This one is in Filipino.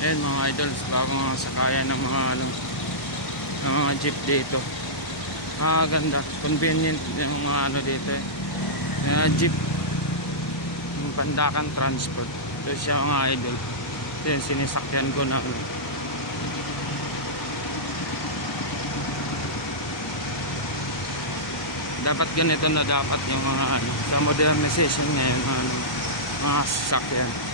Ayan mga idols, bago mga sakayan ng mga jeep dito. Ganda, convenient yung mga dito jeep, yung Pandacan Transport. Ito siya mga idol, ito yung sinisakyan ko na dapat ganito na dapat yung mga sa modernization ngayon mga sasakyan.